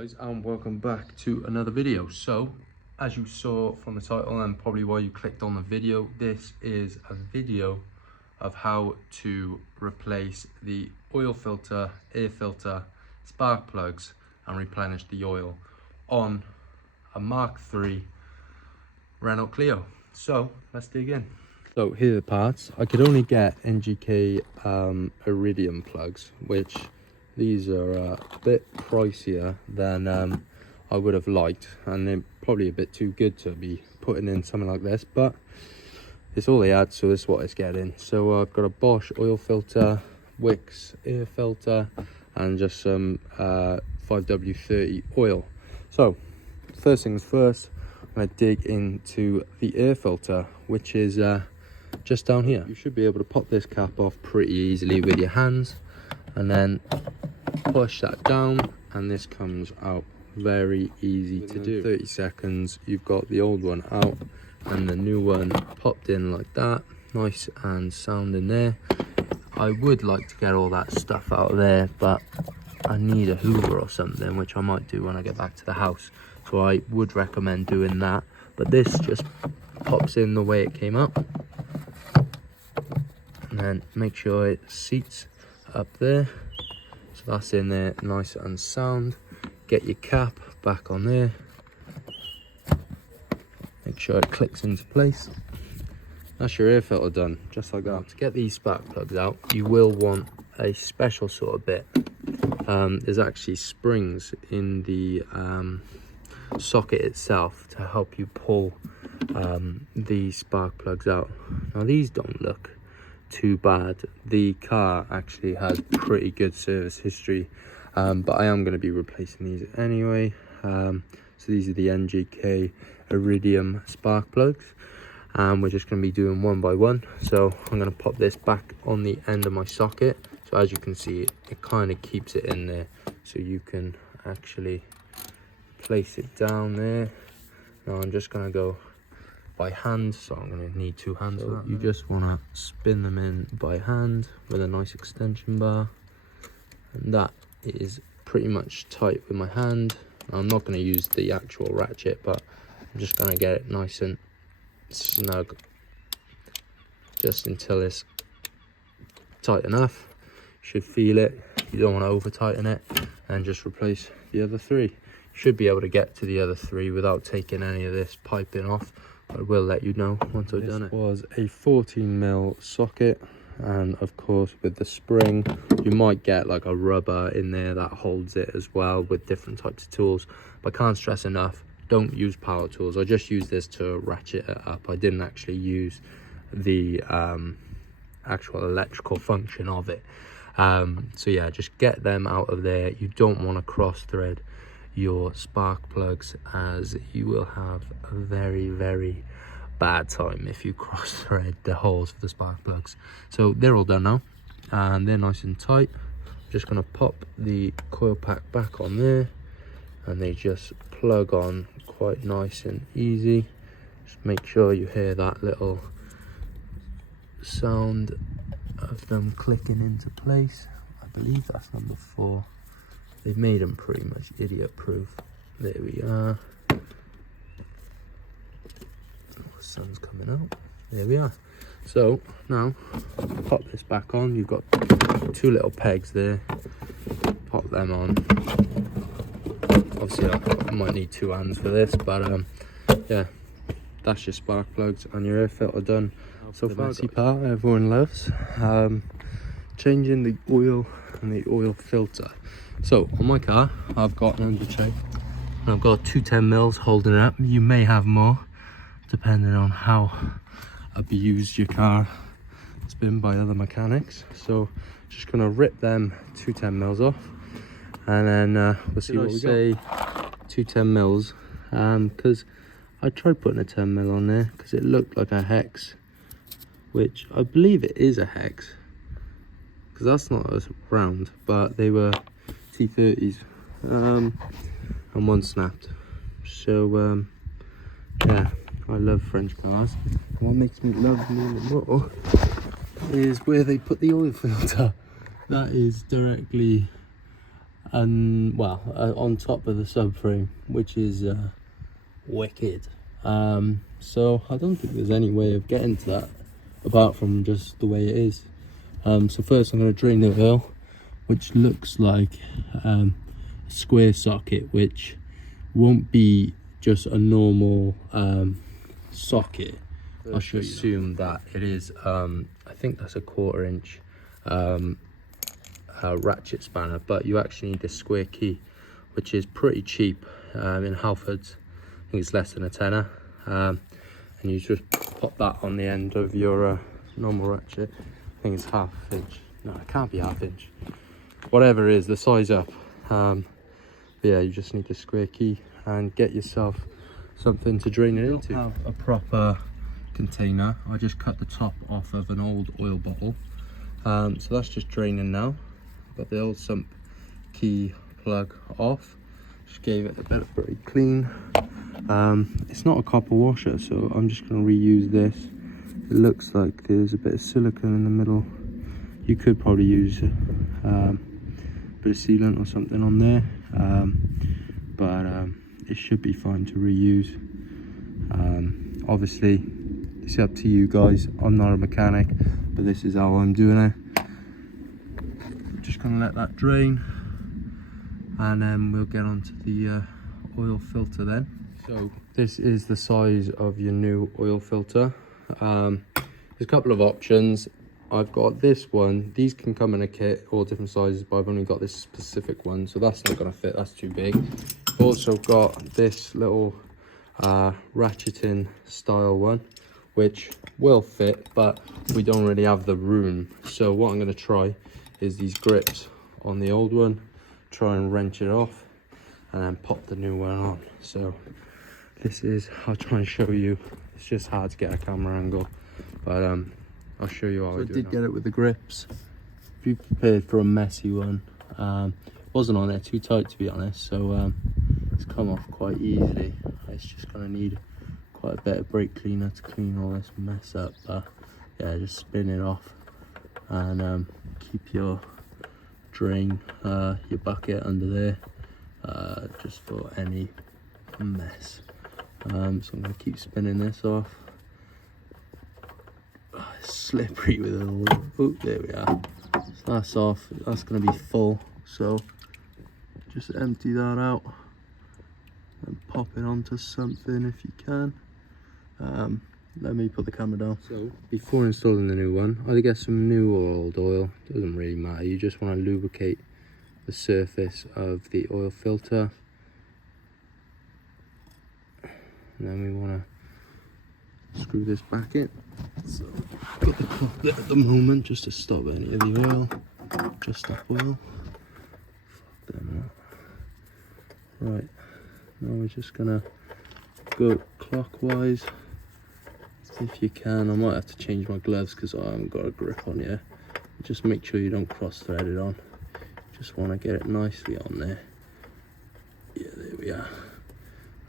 Guys, and welcome back to another video. So as you saw from the title and probably why you clicked on the video, this is a video of how to replace the oil filter, air filter, spark plugs and replenish the oil on a MK3 Renault Clio. So let's dig in. So here are the parts. I could only get NGK iridium plugs, which these are a bit pricier than I would have liked, and they're probably a bit too good to be putting in something like this, but it's all they had, so this is what it's getting. So I've got a Bosch oil filter, Wix air filter, and just some 5W30 oil. So first things first, I'm going to dig into the air filter, which is just down here. You should be able to pop this cap off pretty easily with your hands, and then push that down, and this comes out very easy to do. 30 seconds, you've got the old one out and the new one popped in like that, nice and sound in there. I would like to get all that stuff out of there, but I need a hoover or something, which I might do when I get back to the house, so I would recommend doing that. But this just pops in the way it came up, and then make sure it seats up there, so that's in there nice and sound. Get your cap back on there, make sure it clicks into place. That's your air filter done, just like that. To get these spark plugs out, you will want a special sort of bit. There's actually springs in the socket itself to help you pull the spark plugs out. Now these don't look too bad. The car actually has pretty good service history, but I am going to be replacing these anyway. So these are the NGK iridium spark plugs, and we're just going to be doing one by one. So I'm going to pop this back on the end of my socket, so as you can see it kind of keeps it in there, so you can actually place it down there. Now I'm just going to go by hand, so I'm going to need two hands for that. You just want to spin them in by hand with a nice extension bar, and that is pretty much tight with my hand. I'm not going to use the actual ratchet, but I'm just going to get it nice and snug just until it's tight enough. You should feel it. You don't want to over tighten it, and just replace the other three. You should be able to get to the other three without taking any of this piping off. I will let you know once I've done it. This was a 14mm socket, and of course with the spring you might get like a rubber in there that holds it as well, with different types of tools. But I can't stress enough, don't use power tools. I just used this to ratchet it up. I didn't actually use the actual electrical function of it. So yeah, just get them out of there. You don't want to cross thread your spark plugs, as you will have a very bad time if you cross thread the holes for the spark plugs. So they're all done now, and they're nice and tight. Just going to pop the coil pack back on there, and they just plug on quite nice and easy. Just make sure you hear that little sound of them clicking into place. I believe that's number 4. They've made them pretty much idiot proof. There we are. The sun's coming out. There we are. So now pop this back on. You've got 2 little pegs there. Pop them on. Obviously I might need 2 hands for this, but yeah, that's your spark plugs and your air filter done. So far, the part everyone loves, changing the oil and the oil filter. So on my car I've got an under tray, and I've got 2 10mm holding it up. You may have more depending on how abused your car has been by other mechanics. So just gonna rip them 2 10mm off, and then we'll see what we got. 2 10mm, because I tried putting a 10mm on there because it looked like a hex, which I believe it is a hex, because that's not a round, but they were T30s, and one snapped. So yeah, I love French cars. And what makes me love them even more is where they put the oil filter. That is directly and well, on top of the subframe, which is wicked. So I don't think there's any way of getting to that apart from just the way it is. So first I'm going to drain the oil, which looks like a square socket, which won't be just a normal socket. I should assume that it is I think that's a 1/4 inch ratchet spanner, but you actually need a square key, which is pretty cheap in Halfords. I think it's less than a tenner, and you just pop that on the end of your normal ratchet. I think it's 1/2 inch. No, it can't be 1/2 inch. Whatever it is, the size up. Yeah, you just need the square key and get yourself something to drain it into. I have a proper container. I just cut the top off of an old oil bottle, so that's just draining now. Got the old sump key plug off, just gave it a bit of pretty clean. It's not a copper washer, so I'm just going to reuse this. It looks like there's a bit of silicone in the middle. You could probably use a bit of sealant or something on there, but it should be fine to reuse. Obviously it's up to you guys. I'm not a mechanic, but this is how I'm doing it. Just gonna let that drain, and then we'll get onto the oil filter then. So this is the size of your new oil filter. There's a couple of options. I've got this one. These can come in a kit, all different sizes, but I've only got this specific one, so that's not gonna fit, that's too big. I've also got this little ratcheting style one, which will fit, but we don't really have the room. So what I'm gonna try is these grips on the old one, try and wrench it off, and then pop the new one on. So this is, I'll try and show you. It's just hard to get a camera angle, but I'll show you how I do it. I did get it with the grips. Be prepared for a messy one. Wasn't on there too tight, to be honest, so it's come off quite easily. It's just gonna need quite a bit of brake cleaner to clean all this mess up, but yeah, just spin it off and keep your drain, your bucket under there, just for any mess. So I'm gonna keep spinning this off. It's slippery with it all. Oh, there we are. So that's off. That's gonna be full. So just empty that out and pop it onto something if you can. Let me put the camera down. So before installing the new one, either get some new or old oil, doesn't really matter. You just want to lubricate the surface of the oil filter, and then we want to screw this back in. So I've got the cloth there at the moment just to stop any of the oil, just stop oil. Fuck them up. Right, now we're just gonna go clockwise if you can. I might have to change my gloves because I haven't got a grip on here. Just make sure you don't cross thread it on. Just want to get it nicely on there. Yeah, there we are.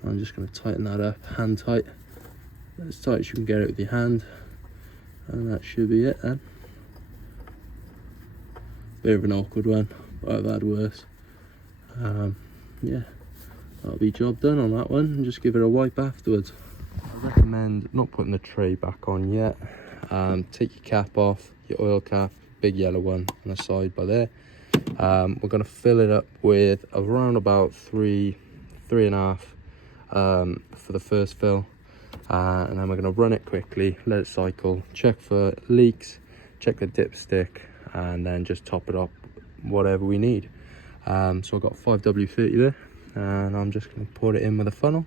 I'm just going to tighten that up, hand tight, as tight as you can get it with your hand, and that should be it then. Bit of an awkward one, but I've had worse. Yeah, that'll be job done on that one, and just give it a wipe afterwards. I recommend not putting the tray back on yet. Take your cap off, your oil cap, big yellow one on the side by there. We're going to fill it up with around about 3.5 for the first fill, and then we're going to run it quickly, let it cycle, check for leaks, check the dipstick, and then just top it up whatever we need. So I've got 5W30 there, and I'm just going to pour it in with a funnel.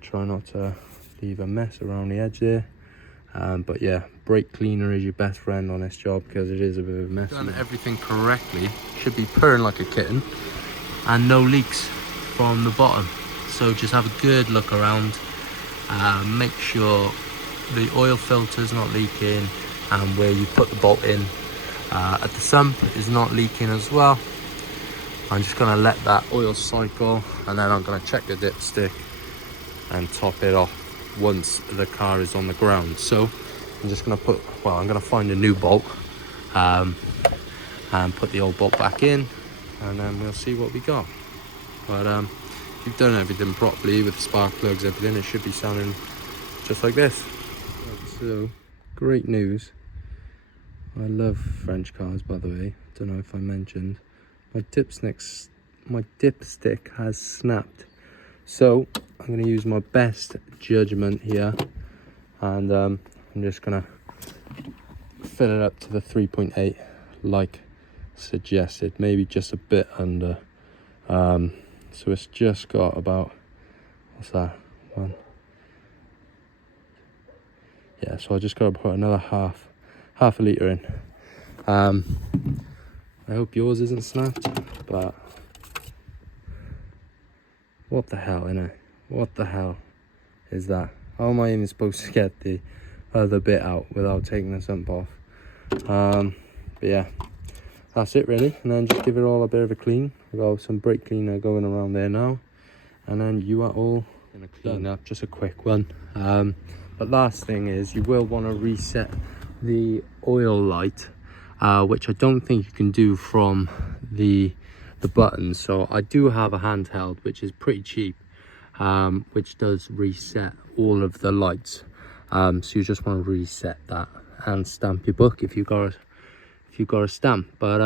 Try not to leave a mess around the edge there, but yeah, brake cleaner is your best friend on this job because it is a bit of a mess. Done everything correctly, should be purring like a kitten, and no leaks from the bottom. So just have a good look around, make sure the oil filter is not leaking, and where you put the bolt in at the sump is not leaking as well. I'm just going to let that oil cycle, and then I'm going to check the dipstick and top it off once the car is on the ground. So I'm just going to I'm going to find a new bolt and put the old bolt back in, and then we'll see what we got. But if you've done everything properly with the spark plugs, everything, it should be sounding just like this. So, great news. I love French cars, by the way. Don't know if I mentioned. My dipstick has snapped. So, I'm going to use my best judgment here. And I'm just going to fill it up to the 3.8 like suggested. Maybe just a bit under. So it's just got about, what's that? One. Yeah, so I just got to put another half a litre in. I hope yours isn't snapped, but what the hell, innit? What the hell is that? How am I even supposed to get the other bit out without taking the sump off? But yeah, that's it really. And then just give it all a bit of a clean. I've got some brake cleaner going around there now, and then you are all gonna clean up. Just a quick one. But last thing is, you will want to reset the oil light, which I don't think you can do from the buttons. So I do have a handheld which is pretty cheap, which does reset all of the lights. So you just want to reset that and stamp your book if you got a stamp. But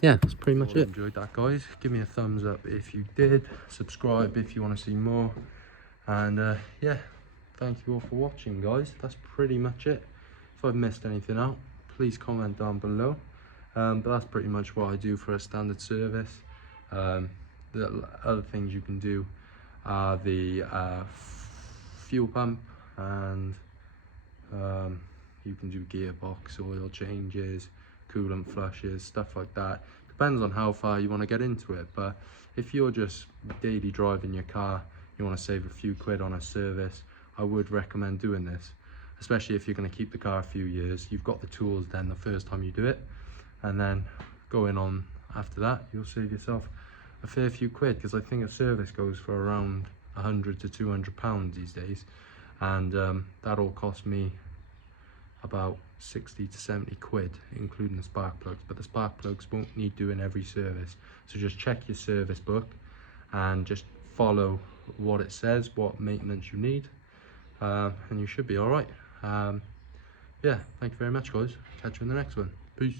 yeah, that's pretty much it. Enjoyed that, guys. Give me a thumbs up if you did. Subscribe if you want to see more. And yeah, thank you all for watching, guys. That's pretty much it. If I've missed anything out, please comment down below. But that's pretty much what I do for a standard service. The other things you can do are the fuel pump, and you can do gearbox oil changes, coolant flushes, stuff like that. Depends on how far you want to get into it. But if you're just daily driving your car, you want to save a few quid on a service, I would recommend doing this, especially if you're going to keep the car a few years. You've got the tools then the first time you do it, and then going on after that, you'll save yourself a fair few quid, because I think a service goes for around 100 to 200 pounds these days, and that all cost me about 60 to 70 quid, including the spark plugs. But the spark plugs won't need doing every service, so just check your service book and just follow what it says, what maintenance you need, and you should be all right. Yeah, thank you very much, guys. Catch you in the next one. Peace.